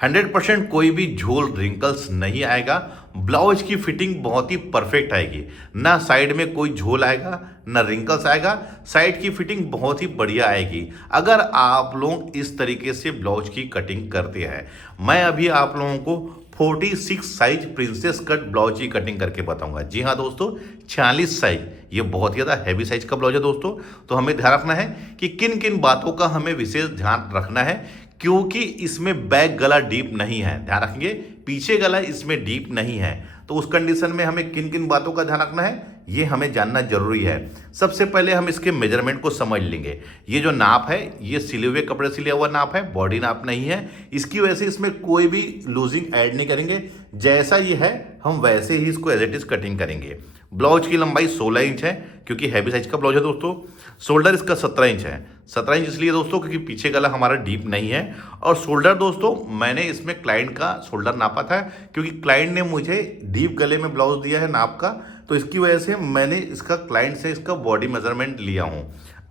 100% कोई भी झोल रिंकल्स नहीं आएगा। ब्लाउज की फिटिंग बहुत ही परफेक्ट आएगी, ना साइड में कोई झोल आएगा ना रिंकल्स आएगा। साइड की फिटिंग बहुत ही बढ़िया आएगी अगर आप लोग इस तरीके से ब्लाउज की कटिंग करते हैं। मैं अभी आप लोगों को 46 साइज प्रिंसेस कट ब्लाउज की कटिंग करके बताऊंगा। जी हाँ दोस्तों, 46 साइज, ये बहुत ही ज़्यादा हैवी साइज का ब्लाउज है दोस्तों। तो हमें ध्यान रखना है कि किन किन बातों का हमें विशेष ध्यान रखना है, क्योंकि इसमें बैक गला डीप नहीं है। ध्यान रखेंगे, पीछे गला इसमें डीप नहीं है। तो उस कंडीशन में हमें किन किन बातों का ध्यान रखना है ये हमें जानना जरूरी है। सबसे पहले हम इसके मेजरमेंट को समझ लेंगे। ये जो नाप है ये सिले हुए कपड़े सिले हुआ नाप है, बॉडी नाप नहीं है। इसकी वजह से इसमें कोई भी लूजिंग ऐड नहीं करेंगे। जैसा ये है हम वैसे ही इसको एज इट इज कटिंग करेंगे। ब्लाउज की लंबाई 16 इंच है, क्योंकि हैवी साइज का ब्लाउज है दोस्तों। शोल्डर इसका 17 इंच है। 17 इंच इसलिए दोस्तों क्योंकि पीछे गला हमारा डीप नहीं है। और शोल्डर दोस्तों मैंने इसमें क्लाइंट का शोल्डर नापा था, क्योंकि क्लाइंट ने मुझे डीप गले में ब्लाउज दिया है नाप का, तो इसकी वजह से मैंने इसका क्लाइंट से इसका बॉडी मेजरमेंट लिया हूँ।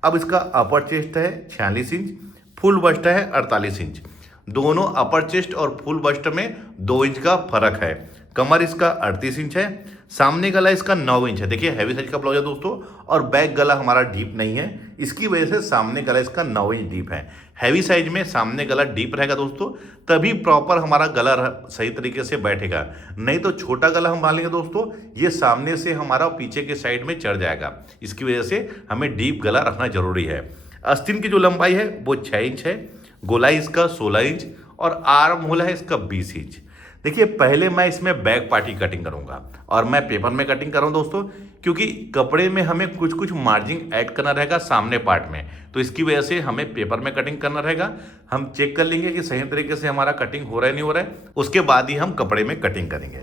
अब इसका अपर चेस्ट है 46 इंच, फुल बस्ट है 48 इंच। दोनों अपर चेस्ट और फुल बस्ट में 2 इंच का फर्क है। कमर इसका 38 इंच है। सामने गला इसका 9 इंच है। देखिए हैवी साइज का ब्लाउज है दोस्तों, और बैक गला हमारा डीप नहीं है, इसकी वजह से सामने गला इसका 9 इंच डीप है। हैवी साइज में सामने गला डीप रहेगा दोस्तों, तभी प्रॉपर हमारा गला सही तरीके से बैठेगा। नहीं तो छोटा गला हम डालेंगे दोस्तों, ये सामने से हमारा पीछे के साइड में चढ़ जाएगा। इसकी वजह से हमें डीप गला रखना जरूरी है। आस्तीन की जो लंबाई है वो 6 इंच है, गोलाई इसका 16 इंच, और आर्म होल है इसका 20 इंच। देखिए पहले मैं इसमें बैक पार्ट की कटिंग करूंगा, और मैं पेपर में कटिंग कर रहा हूं दोस्तों, क्योंकि कपड़े में हमें कुछ कुछ मार्जिन ऐड करना रहेगा सामने पार्ट में, तो इसकी वजह से हमें पेपर में कटिंग करना रहेगा। हम चेक कर लेंगे कि सही तरीके से हमारा कटिंग हो रहा है नहीं हो रहा है, उसके बाद ही हम कपड़े में कटिंग करेंगे।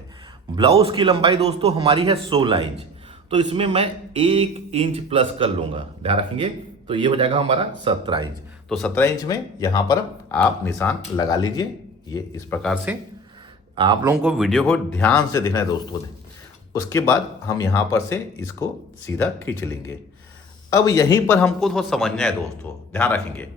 ब्लाउज की लंबाई दोस्तों हमारी है 16 इंच, तो इसमें मैं 1 इंच प्लस कर लूंगा। ध्यान रखेंगे, तो ये हो जाएगा हमारा 17 इंच। तो 17 इंच में यहाँ पर आप निशान लगा लीजिए। ये इस प्रकार से आप लोगों को वीडियो को ध्यान से देखना है दोस्तों। उसके बाद हम यहाँ पर से इसको सीधा खींच लेंगे। अब यहीं पर हमको थोड़ा समझना है दोस्तों, ध्यान रखेंगे।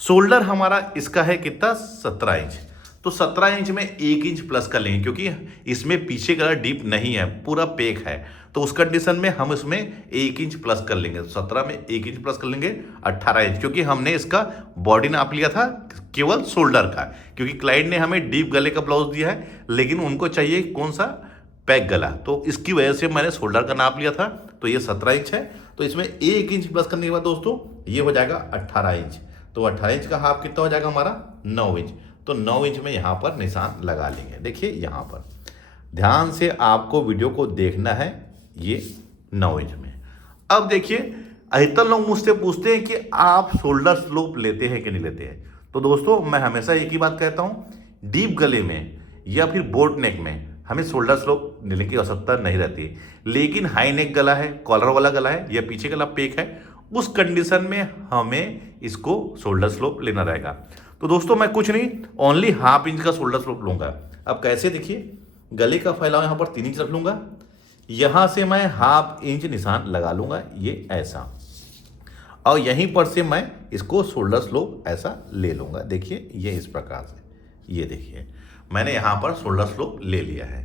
शोल्डर हमारा इसका है कितना, 17 इंच। तो 17 इंच में 1 इंच प्लस कर लेंगे, क्योंकि इसमें पीछे का डीप नहीं है, पूरा पेक है। तो उस कंडीशन में हम इसमें 1 इंच प्लस कर लेंगे। 17 में 1 इंच प्लस कर लेंगे 18 इंच, क्योंकि हमने इसका बॉडी नाप लिया था केवल शोल्डर का, क्योंकि क्लाइंट ने हमें डीप गले का ब्लाउज दिया है, लेकिन उनको चाहिए कौन सा, पैक गला। तो इसकी वजह से मैंने शोल्डर का नाप लिया था। तो ये 17 इंच है, तो इसमें 1 इंच प्लस करने के बाद दोस्तों ये हो जाएगा 18 इंच। तो 18 इंच का हाफ कितना हो जाएगा हमारा, 9 इंच। तो 9 इंच में यहाँ पर निशान लगा लेंगे। देखिए यहाँ पर ध्यान से आपको वीडियो को देखना है, ये 9 इंच में। अब देखिए अधिकतर लोग मुझसे पूछते हैं कि आप शोल्डर स्लोप लेते हैं कि नहीं लेते हैं। तो दोस्तों मैं हमेशा एक ही बात कहता हूँ, डीप गले में या फिर बोट नेक में हमें शोल्डर स्लोप लेने की आवश्यकता नहीं रहती। लेकिन हाई नेक गला है, कॉलर वाला गला है, या पीछे गला पेक है, उस कंडीशन में हमें इसको शोल्डर स्लोप लेना रहेगा। तो दोस्तों मैं कुछ नहीं, ओनली हाफ इंच का शोल्डर स्लोप लूंगा। अब कैसे, देखिए गले का फैलाव यहाँ पर 3 इंच रख लूंगा, यहां से मैं हाफ इंच निशान लगा लूंगा, ये ऐसा, और यहीं पर से मैं इसको शोल्डर स्लोप ऐसा ले लूंगा। देखिए ये इस प्रकार से, ये देखिए मैंने यहां पर शोल्डर स्लोप ले लिया है।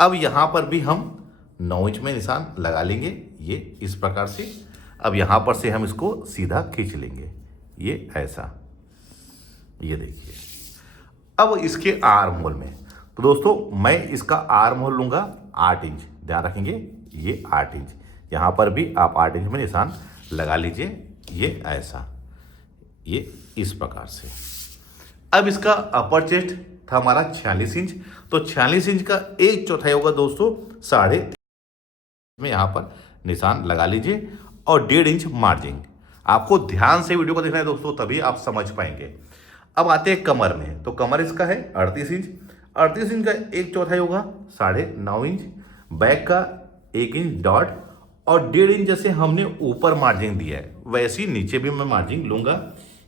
अब यहां पर भी हम 9 इंच में निशान लगा लेंगे, ये इस प्रकार से। अब यहां पर से हम इसको सीधा खींच लेंगे, ये ऐसा, ये देखिए। अब इसके आर्म होल में, तो दोस्तों मैं इसका आर्म होल लूंगा 8 इंच। ध्यान रखेंगे ये 8 इंच, यहां पर भी आप 8 इंच में निशान लगा लीजिए, ये ऐसा, ये इस प्रकार से। अब इसका अपर चेस्ट था हमारा 46 इंच, तो 46 इंच का 1/4 होगा दोस्तों 3.5 में, यहां पर निशान लगा लीजिए, और 1.5 इंच मार्जिन। आपको ध्यान से वीडियो को देखना है दोस्तों, तभी आप समझ पाएंगे। अब आते हैं कमर में, तो कमर इसका है 38 इंच। 38 इंच का 1/4 होगा 9.5 इंच, बैक का 1 इंच डॉट, और 1.5 इंच जैसे हमने ऊपर मार्जिन दिया है वैसे ही नीचे भी मैं मार्जिन लूंगा।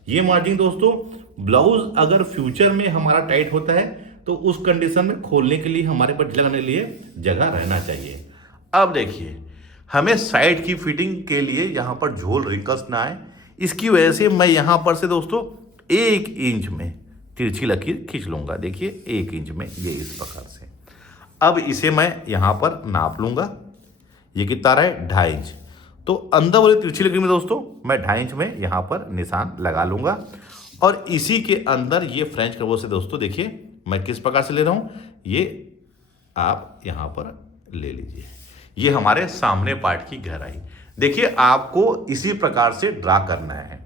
ये मार्जिन दोस्तों, ब्लाउज अगर फ्यूचर में हमारा टाइट होता है तो उस कंडीशन में खोलने के लिए हमारे पास लगाने के लिए जगह रहना चाहिए। अब देखिए हमें साइड की फिटिंग के लिए यहाँ पर झोल रिंकल्स ना आए, इसकी वजह से मैं यहाँ पर से दोस्तों 1 इंच में तिरछी लकीर खींच लूँगा। देखिए 1 इंच में ये इस प्रकार से। अब इसे मैं यहाँ पर नाप लूँगा। ये कितना रहा है 2.5 इंच। तो अंदर वाली तिरछी लकीर में दोस्तों मैं 2.5 इंच में यहाँ पर निशान लगा लूँगा। और इसी के अंदर ये फ्रेंच कर्व से दोस्तों देखिए मैं किस प्रकार से ले रहा हूँ, ये आप यहाँ पर ले लीजिए। ये हमारे सामने पार्ट की गहराई। देखिए आपको इसी प्रकार से ड्रा करना है।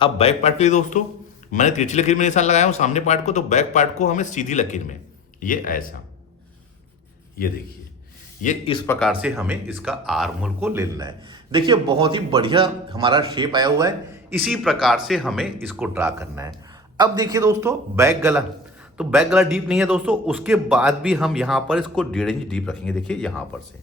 अब बैक पार्ट के लिए दोस्तों मैंने तिरछी लकीर में निशान लगाया हूँ सामने पार्ट को, तो बैक पार्ट को हमें सीधी लकीर में, ये ऐसा, ये देखिए ये इस प्रकार से हमें इसका आर्म होल को ले लेना है। देखिए बहुत ही बढ़िया हमारा शेप आया हुआ है। इसी प्रकार से हमें इसको ड्रा करना है। अब देखिए दोस्तों बैक गला, तो बैक गला डीप नहीं है दोस्तों, उसके बाद भी हम यहाँ पर इसको 1.5 इंच डीप रखेंगे। देखिए यहाँ पर से,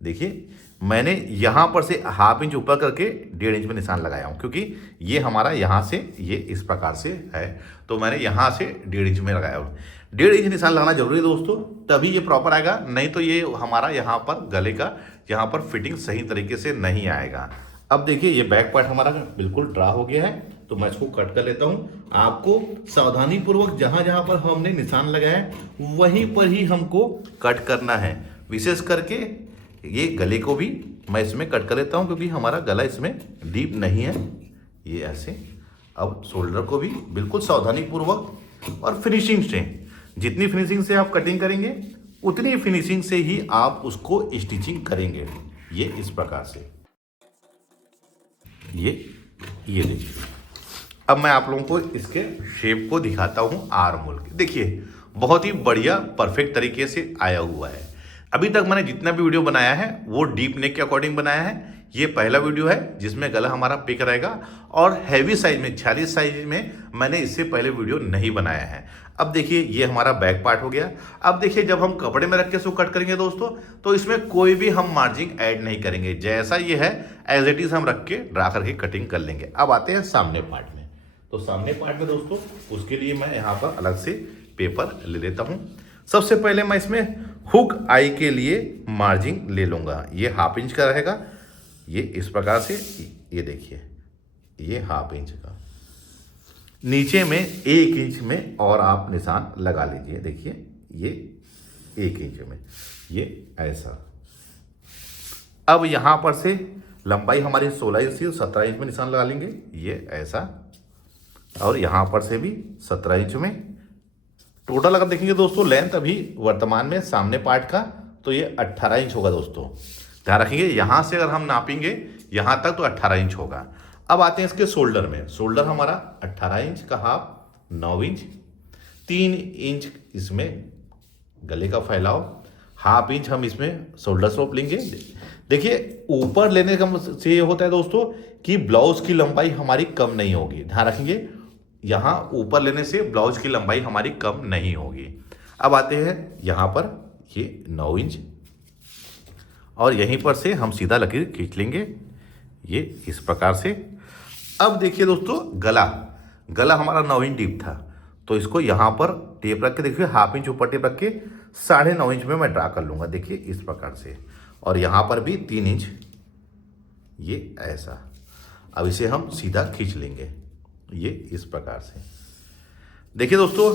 देखिए मैंने यहाँ पर से 1/2 इंच ऊपर करके 1.5 इंच में निशान लगाया हूँ, क्योंकि ये हमारा यहाँ से ये इस प्रकार से है, तो मैंने यहाँ से 1.5 इंच में लगाया हूँ। 1.5 इंच निशान लगाना जरूरी है दोस्तों, तभी ये प्रॉपर आएगा, नहीं तो ये हमारा यहाँ पर गले का यहाँ पर फिटिंग सही तरीके से नहीं आएगा। अब देखिए ये बैक पार्ट हमारा बिल्कुल ड्रा हो गया है, तो मैं इसको कट कर लेता हूँ। आपको सावधानी पूर्वक जहाँ जहाँ पर हमने निशान लगाया है वहीं पर ही हमको कट करना है। विशेष करके ये गले को भी मैं इसमें कट कर लेता हूँ, क्योंकि हमारा गला इसमें डीप नहीं है, ये ऐसे। अब शोल्डर को भी बिल्कुल सावधानी पूर्वक और फिनिशिंग से, जितनी फिनिशिंग से आप कटिंग करेंगे उतनी फिनिशिंग से ही आप उसको स्टिचिंग करेंगे। ये इस प्रकार से, ये देखिए। अब मैं आप लोगों को इसके शेप को दिखाता हूँ आर्म होल के। देखिए बहुत ही बढ़िया परफेक्ट तरीके से आया हुआ है। अभी तक मैंने जितना भी वीडियो बनाया है वो डीप नेक के अकॉर्डिंग बनाया है। ये पहला वीडियो है जिसमें गला हमारा पिक रहेगा, और हैवी साइज में 46 साइज में मैंने इससे पहले वीडियो नहीं बनाया है। अब देखिए ये हमारा बैक पार्ट हो गया। अब देखिए जब हम कपड़े में रख के इसको कट करेंगे दोस्तों, तो इसमें कोई भी हम मार्जिन ऐड नहीं करेंगे, जैसा ये है एज इट इज हम रख के ड्रा करके कटिंग कर लेंगे। अब आते हैं सामने पार्ट में। तो सामने पार्ट में दोस्तों उसके लिए मैं यहाँ पर अलग से पेपर ले लेता हूँ। सबसे पहले मैं इसमें हुक आई के लिए मार्जिन ले लूँगा। ये 1/2 इंच का रहेगा, ये इस प्रकार से, ये देखिए ये 1/2 इंच का। नीचे में 1 इंच में और आप निशान लगा लीजिए। देखिए ये 1 इंच में, ये ऐसा। अब यहाँ पर से लंबाई हमारी 16 इंच से 17 इंच में निशान लगा लेंगे, ये ऐसा। और यहाँ पर से भी 17 इंच में। टोटल अगर देखेंगे दोस्तों लेंथ अभी वर्तमान में सामने पार्ट का, तो ये 18 इंच होगा दोस्तों। ध्यान रखेंगे यहाँ से अगर हम नापेंगे यहाँ तक तो 18 इंच होगा। अब आते हैं इसके शोल्डर में। शोल्डर हमारा 18 इंच का हाफ, 9 इंच, 3 इंच इसमें गले का फैलाव, 1/2 इंच हम इसमें शोल्डर स्लोप लेंगे। देखिए ऊपर लेने का से ये होता है दोस्तों कि ब्लाउज की लंबाई हमारी कम नहीं होगी। ध्यान रखेंगे यहाँ ऊपर लेने से ब्लाउज की लंबाई हमारी कम नहीं होगी। अब आते हैं यहाँ पर, ये 9 इंच, और यहीं पर से हम सीधा लकीर खींच लेंगे, ये इस प्रकार से। अब देखिए दोस्तों गला हमारा 9 इंच डीप था, तो इसको यहाँ पर टेप रख के देखिए 1/2 इंच ऊपर टेप रख के 9.5 इंच में मैं ड्रा कर लूँगा। देखिए इस प्रकार से, और यहाँ पर भी 3 इंच, ये ऐसा। अब इसे हम सीधा खींच लेंगे, ये इस प्रकार से। देखिए दोस्तों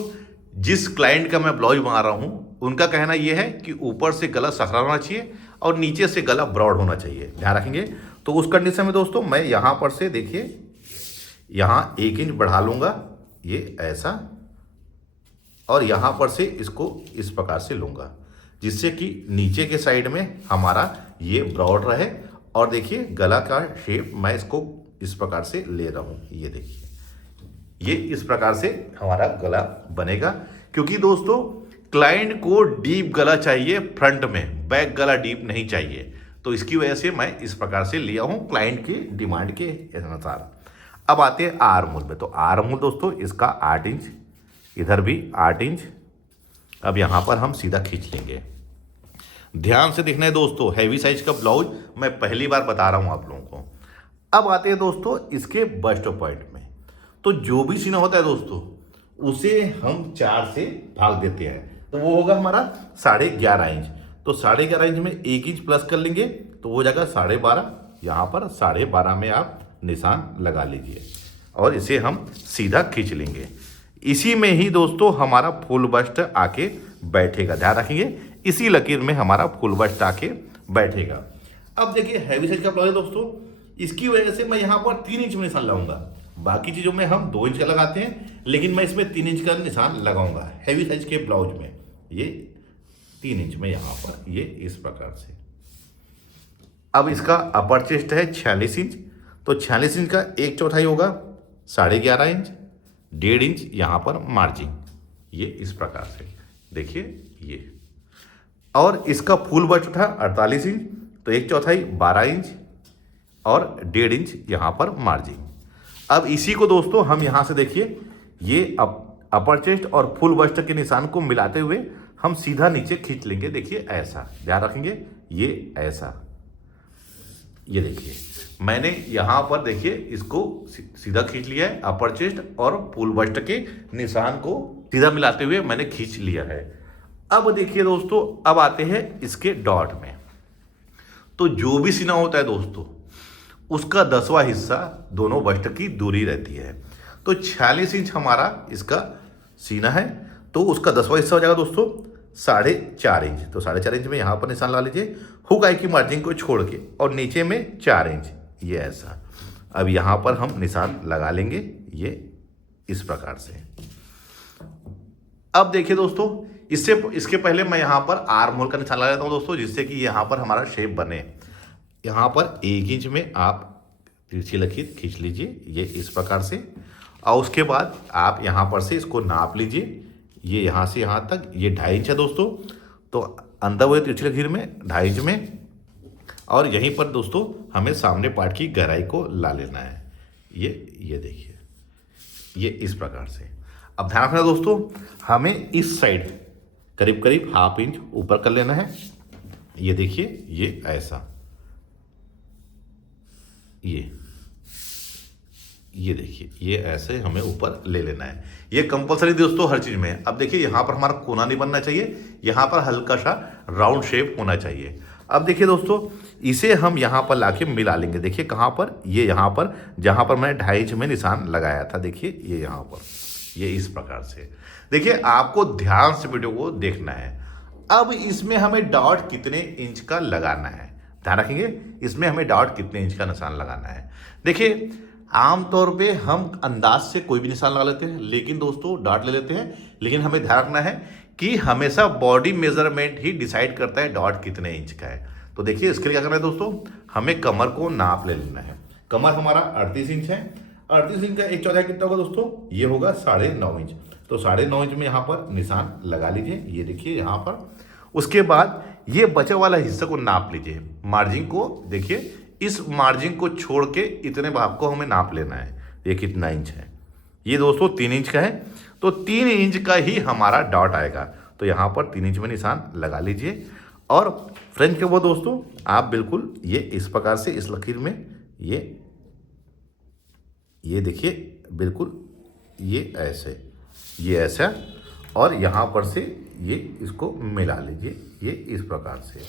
जिस क्लाइंट का मैं ब्लाउज बना रहा हूँ उनका कहना यह है कि ऊपर से गला सकरा होना चाहिए और नीचे से गला ब्रॉड होना चाहिए। ध्यान रखेंगे। तो उस कंडीशन में दोस्तों मैं यहाँ पर से देखिए यहाँ 1 इंच बढ़ा लूँगा, ये ऐसा, और यहाँ पर से इसको इस प्रकार से लूँगा, जिससे कि नीचे के साइड में हमारा ये ब्रॉड रहे। और देखिए गला का शेप मैं इसको इस प्रकार से ले रहा हूँ, ये देखिए ये इस प्रकार से हमारा गला बनेगा। क्योंकि दोस्तों क्लाइंट को डीप गला चाहिए फ्रंट में, बैक गला डीप नहीं चाहिए, तो इसकी वजह से मैं इस प्रकार से लिया हूँ क्लाइंट की डिमांड के अनुसार। अब आते हैं आर्म होल में। तो आर्म होल दोस्तों इसका 8 इंच, इधर भी 8 इंच। अब यहाँ पर हम सीधा खींच लेंगे। ध्यान से देखना है दोस्तों, हैवी साइज का ब्लाउज मैं पहली बार बता रहा हूँ आप लोगों को। अब आते हैं दोस्तों इसके बस्ट पॉइंट में। तो जो भी सीना होता है दोस्तों उसे हम 4 से भाग देते हैं, तो वो होगा हमारा 11.5 इंच। तो 11.5 इंच में 1 इंच प्लस कर लेंगे तो हो जाएगा 12.5। यहाँ पर 12.5 में आप निशान लगा लीजिए। और इसे हम सीधा खींच लेंगे। इसी में ही दोस्तों हमारा फुल बस्ट आके बैठेगा, ध्यान रखेंगे इसी लकीर में हमारा फुल बस्ट आके बैठेगा। अब देखिए हैवी साइज का ब्लाउज है दोस्तों, इसकी वजह से मैं यहाँ पर 3 इंच में निशान लगाऊंगा। बाकी चीज़ों में हम 2 इंच का लगाते हैं, लेकिन मैं इसमें 3 इंच का निशान लगाऊंगा हैवी साइज के ब्लाउज में। ये 3 इंच में यहाँ पर ये इस प्रकार से। अब इसका अपर चेस्ट है 46 इंच, तो 46 इंच का 1/4 होगा 11.5 इंच, 1.5 इंच यहाँ पर मार्जिन, ये इस प्रकार से देखिए ये। और इसका फुल बस्ट था 48 इंच, तो 1/4 12 इंच और 1.5 इंच यहाँ पर मार्जिन। अब इसी को दोस्तों हम यहाँ से देखिए ये अपर चेस्ट और फुल बस्ट के निशान को मिलाते हुए हम सीधा नीचे खींच लेंगे। देखिए ऐसा, ध्यान रखेंगे ये ऐसा, ये देखिए मैंने यहाँ पर देखिए इसको सीधा खींच लिया है, अपर चेस्ट और फुल बस्ट के निशान को सीधा मिलाते हुए मैंने खींच लिया है। अब देखिए दोस्तों, अब आते हैं इसके डॉट में। तो जो भी सीना होता है दोस्तों उसका 10वां हिस्सा दोनों बस्ट की दूरी रहती है। तो 46 इंच हमारा इसका सीना है, तो उसका 10वां हिस्सा हो जाएगा दोस्तों 4.5 इंच। तो 4.5 इंच में यहाँ पर निशान लगा लीजिए हुक आई की मार्जिन को छोड़ के, और नीचे में 4 इंच, ये ऐसा। अब यहाँ पर हम निशान लगा लेंगे ये इस प्रकार से। अब देखिए दोस्तों, इसके पहले मैं यहाँ पर आर्म होल का निशान लगा लेता हूँ दोस्तों, जिससे कि यहाँ पर हमारा शेप बने। यहाँ पर 1 इंच में आप तिरछी लकीर खींच लीजिए ये इस प्रकार से, और उसके बाद आप यहाँ पर से इसको नाप लीजिए। ये यहाँ से यहाँ तक ये 2.5 इंच है दोस्तों, तो अंदर हुए तिरछी लकीर में 2.5 इंच में, और यहीं पर दोस्तों हमें सामने पार्ट की गहराई को ला लेना है। ये देखिए ये इस प्रकार से। अब ध्यान रखना दोस्तों, हमें इस साइड करीब करीब 1/2 इंच ऊपर कर लेना है। ये देखिए ये ऐसा, ये देखिए ये ऐसे हमें ऊपर ले लेना है। ये कंपलसरी दोस्तों हर चीज में है। अब देखिए यहाँ पर हमारा कोना नहीं बनना चाहिए, यहाँ पर हल्का सा राउंड शेप होना चाहिए। अब देखिए दोस्तों, इसे हम यहाँ पर लाके मिला लेंगे। देखिए कहाँ पर, ये यहाँ पर जहाँ पर मैंने 2.5 इंच में निशान लगाया था, देखिए ये यहाँ पर, ये इस प्रकार से। देखिए आपको ध्यान से वीडियो को देखना है। अब इसमें हमें डॉट कितने इंच का लगाना है, ध्यान रखेंगे इसमें हमें डॉट कितने इंच का निशान लगाना है। देखिए आमतौर पे हम अंदाज से कोई भी निशान लगा लेते हैं, लेकिन दोस्तों डॉट ले लेते हैं। लेकिन हमें ध्यान रखना है कि हमेशा बॉडी मेजरमेंट ही डिसाइड करता है डॉट कितने इंच का है। तो देखिए इसके लिए क्या करना है दोस्तों, हमें कमर को नाप ले लेना है। कमर हमारा 38 इंच है, 38 इंच का 1/4 कितना होगा दोस्तों, ये होगा 9.5 इंच। तो 9.5 इंच में यहाँ पर निशान लगा लीजिए, ये देखिए यहाँ पर। उसके बाद ये बचा वाला हिस्सा को नाप लीजिए, मार्जिन को देखिए, इस मार्जिन को छोड़ के इतने भाग को हमें नाप लेना है। ये कितना इंच है, ये दोस्तों 3 इंच का है, तो 3 इंच का ही हमारा डॉट आएगा। तो यहाँ पर 3 इंच में निशान लगा लीजिए। और फ्रेंच के वो दोस्तों आप बिल्कुल ये इस प्रकार से इस लकीर में ये देखिए बिल्कुल ये ऐसे, ये ऐसा, और यहाँ पर से ये इसको मिला लीजिए ये इस प्रकार से।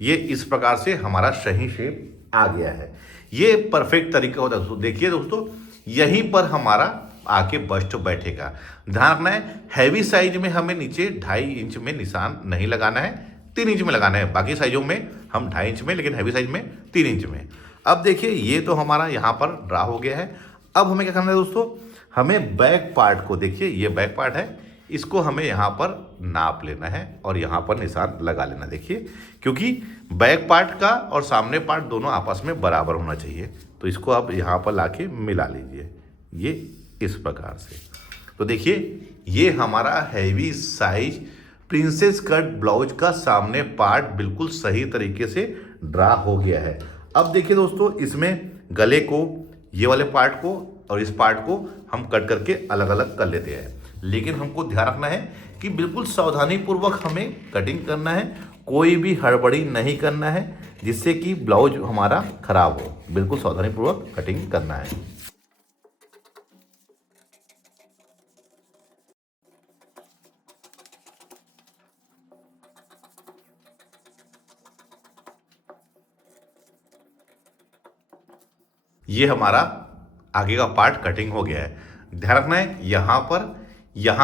ये इस प्रकार से हमारा सही शेप आ गया है। ये परफेक्ट तरीका होता है दोस्तों। देखिए दोस्तों यहीं पर हमारा आके बस्ट बैठेगा। ध्यान रखना है हैवी साइज में हमें नीचे 2.5 इंच में निशान नहीं लगाना है, 3 इंच में लगाना है। बाकी साइजों में हम 2.5 इंच में, लेकिन हैवी साइज में 3 इंच में। अब देखिए ये तो हमारा यहाँ पर ड्रा हो गया है। अब हमें क्या करना है दोस्तों, हमें बैक पार्ट को, देखिए ये बैक पार्ट है, इसको हमें यहाँ पर नाप लेना है और यहाँ पर निशान लगा लेना। देखिए क्योंकि बैक पार्ट का और सामने पार्ट दोनों आपस में बराबर होना चाहिए, तो इसको आप यहाँ पर लाके मिला लीजिए ये इस प्रकार से। तो देखिए ये हमारा heavy size princess cut blouse का सामने पार्ट बिल्कुल सही तरीके से ड्रा हो गया है। अब देखिए दोस्तों इसमें गले को, ये वाले पार्ट को और इस पार्ट को हम कट करके अलग अलग कर लेते हैं। लेकिन हमको ध्यान रखना है कि बिल्कुल सावधानी पूर्वक हमें कटिंग करना है, कोई भी हड़बड़ी नहीं करना है जिससे कि ब्लाउज हमारा खराब हो। बिल्कुल सावधानी पूर्वक कटिंग करना है। ये हमारा आगे का पार्ट कटिंग हो गया है। ध्यान रखना है यहाँ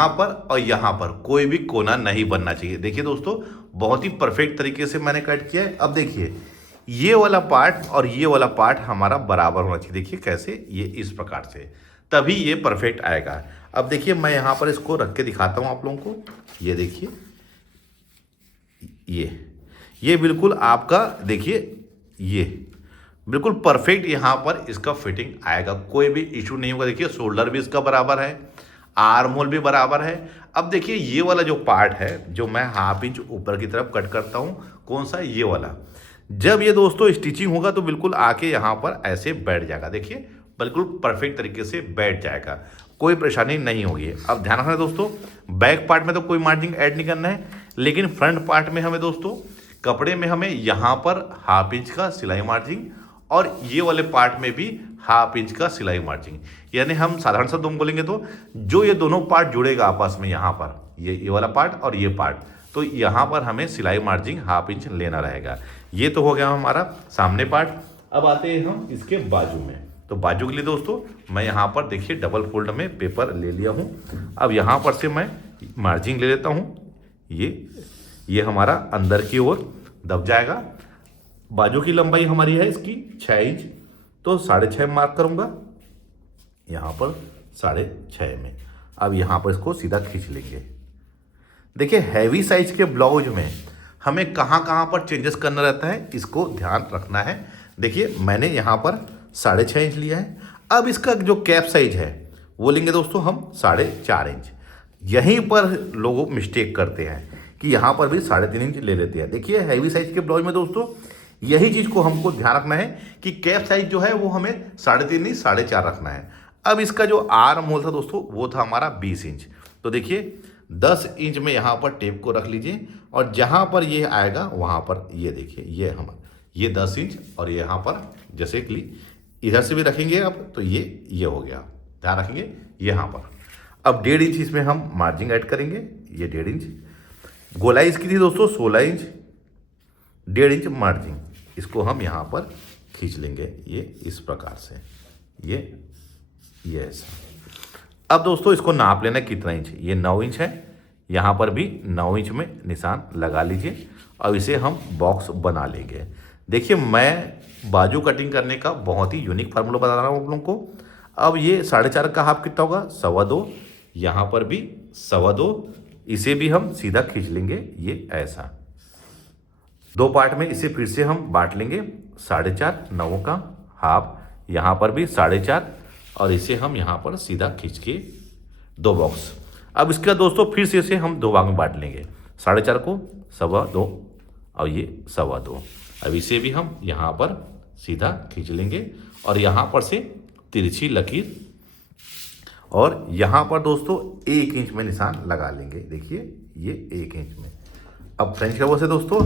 पर और यहाँ पर कोई भी कोना नहीं बनना चाहिए। देखिए दोस्तों, बहुत ही परफेक्ट तरीके से मैंने कट किया है। अब देखिए ये वाला पार्ट और ये वाला पार्ट हमारा बराबर होना चाहिए। देखिए कैसे, ये इस प्रकार से, तभी ये परफेक्ट आएगा। अब देखिए मैं यहाँ पर इसको रख के दिखाता हूँ आप लोगों को। ये देखिए, ये बिल्कुल आपका, देखिए ये बिल्कुल परफेक्ट यहाँ पर इसका फिटिंग आएगा, कोई भी इशू नहीं होगा। देखिए शोल्डर भी इसका बराबर है, आर्म होल भी बराबर है। अब देखिए ये वाला जो पार्ट है, जो मैं हाफ इंच ऊपर की तरफ कट करता हूँ, कौन सा, ये वाला, जब ये दोस्तों स्टिचिंग होगा तो बिल्कुल आके यहाँ पर ऐसे बैठ जाएगा। देखिए बिल्कुल परफेक्ट तरीके से बैठ जाएगा, कोई परेशानी नहीं होगी। अब ध्यान रखना दोस्तों, बैक पार्ट में तो कोई मार्जिन ऐड नहीं करना है, लेकिन फ्रंट पार्ट में हमें दोस्तों, कपड़े में हमें यहाँ पर हाफ इंच का सिलाई मार्जिन और ये वाले पार्ट में भी हाफ इंच का सिलाई मार्जिन, यानी हम साधारण शब्दों में बोलेंगे तो जो ये दोनों पार्ट जुड़ेगा आपस में, यहाँ पर ये वाला पार्ट और ये पार्ट, तो यहाँ पर हमें सिलाई मार्जिन हाफ इंच लेना रहेगा। ये तो हो गया हमारा सामने पार्ट। अब आते हैं हम इसके बाजू में। तो बाजू के लिए दोस्तों मैं यहाँ पर देखिए डबल फोल्ड में पेपर ले लिया हूँ। अब यहाँ पर से मैं मार्जिन ले लेता हूँ। ये हमारा अंदर की ओर दब जाएगा। बाजू की लंबाई हमारी है इसकी 6 इंच, तो 6.5 मार्क करूँगा यहाँ पर 6.5 में। अब यहाँ पर इसको सीधा खींच लेंगे। देखिए हैवी साइज के ब्लाउज में हमें कहाँ कहाँ पर चेंजेस करना रहता है, इसको ध्यान रखना है। देखिए मैंने यहाँ पर 6.5 इंच लिया है। अब इसका जो कैप साइज है वो लेंगे दोस्तों हम 4.5 इंच। यहीं पर लोग मिस्टेक करते हैं कि यहाँ पर भी 3.5 इंच ले लेते हैं। देखिए हैवी साइज के ब्लाउज में दोस्तों यही चीज़ को हमको ध्यान रखना है कि कैप साइज जो है वो हमें 3.5 नहीं 4.5 रखना है। अब इसका जो आर्म होल था दोस्तों वो था हमारा 20 इंच। तो देखिए 10 इंच में यहाँ पर टेप को रख लीजिए और जहाँ पर ये आएगा वहाँ पर ये देखिए ये 10 इंच और ये यहाँ पर जैसे कि इधर से भी रखेंगे अब तो ये हो गया, ध्यान रखेंगे यहाँ पर। अब 1.5 इंच इसमें हम मार्जिन ऐड करेंगे। ये 1.5 इंच गोलाई इसकी थी दोस्तों 16 इंच, 1.5 इंच मार्जिन, इसको हम यहाँ पर खींच लेंगे ये इस प्रकार से, ये ऐसा। अब दोस्तों इसको नाप लेना कितना इंच, ये 9 इंच है, यहाँ पर भी 9 इंच में निशान लगा लीजिए। अब इसे हम बॉक्स बना लेंगे। देखिए मैं बाजू कटिंग करने का बहुत ही यूनिक फार्मूला बता रहा हूँ आप लोगों को। अब ये 4.5 का हाफ कितना होगा, 2.25, यहाँ पर भी 2.25, इसे भी हम सीधा खींच लेंगे ये ऐसा। 2 पार्ट में इसे फिर से हम बांट लेंगे, 4.5 9 का हाफ, यहाँ पर भी 4.5 और इसे हम यहाँ पर सीधा खींच के 2 बॉक्स। अब इसका दोस्तों फिर से इसे हम 2 भाग में बांट लेंगे, 4.5 को 2.25 और ये 2.25। अब इसे भी हम यहाँ पर सीधा खींच लेंगे और यहाँ पर से तिरछी लकीर और यहाँ पर दोस्तों 1 इंच में निशान लगा लेंगे। देखिए ये 1 इंच में। अब फ्रेंच कर्व से दोस्तों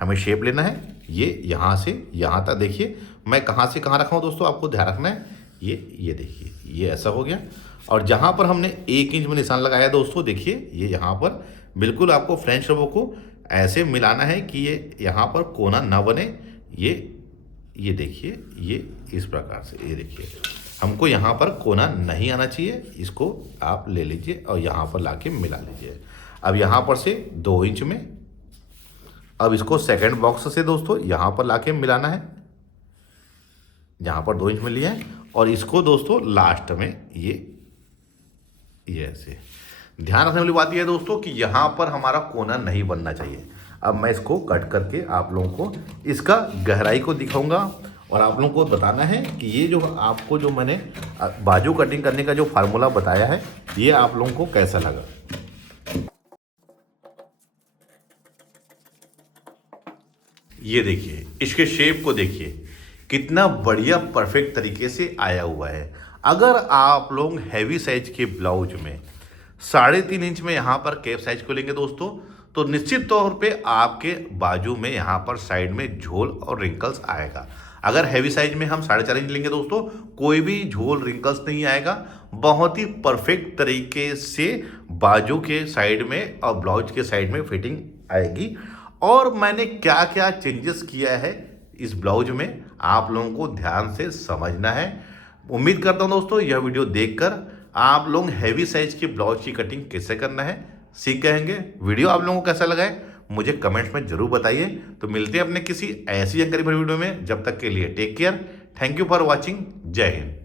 हमें शेप लेना है, ये यहाँ से यहाँ तक। देखिए मैं कहाँ से कहाँ रखा हूँ दोस्तों, आपको ध्यान रखना है। ये देखिए ये ऐसा हो गया और जहाँ पर हमने 1 इंच में निशान लगाया दोस्तों, देखिए ये यहाँ पर बिल्कुल आपको फ्रेंच कर्व को ऐसे मिलाना है कि ये यहाँ पर कोना ना बने। ये देखिए ये इस प्रकार से, ये देखिए हमको यहाँ पर कोना नहीं आना चाहिए, इसको आप ले लीजिए और यहाँ पर लाके मिला लीजिए। अब यहाँ पर से 2 इंच में, अब इसको सेकंड बॉक्स से दोस्तों यहाँ पर लाके मिलाना है, यहाँ पर 2 इंच में लिया है और इसको दोस्तों लास्ट में ये ऐसे। ध्यान रखने वाली बात यह है दोस्तों कि यहाँ पर हमारा कोना नहीं बनना चाहिए। अब मैं इसको कट करके आप लोगों को इसका गहराई को दिखाऊंगा और आप लोगों को बताना है कि ये जो आपको जो मैंने बाजू कटिंग करने का जो फार्मूला बताया है ये आप लोगों को कैसा लगा। ये देखिए इसके शेप को देखिए कितना बढ़िया परफेक्ट तरीके से आया हुआ है। अगर आप लोग हैवी साइज के ब्लाउज में 3.5 इंच में यहाँ पर कैप साइज को लेंगे दोस्तों, तो निश्चित तौर पे आपके बाजू में यहाँ पर साइड में झोल और रिंकल्स आएगा। अगर हैवी साइज में हम 4.5 इंच लेंगे दोस्तों, कोई भी झोल रिंकल्स नहीं आएगा। बहुत ही परफेक्ट तरीके से बाजू के साइड में और ब्लाउज के साइड में फिटिंग आएगी। और मैंने क्या क्या चेंजेस किया है इस ब्लाउज में आप लोगों को ध्यान से समझना है। उम्मीद करता हूं दोस्तों यह वीडियो देखकर आप लोग हैवी साइज की ब्लाउज की कटिंग कैसे करना है सीख गएंगे। वीडियो आप लोगों को कैसा लगा है मुझे कमेंट्स में जरूर बताइए। तो मिलते हैं अपने किसी ऐसी जानकारी भरी वीडियो में, जब तक के लिए take care. Thank you for watching. जय हिंद।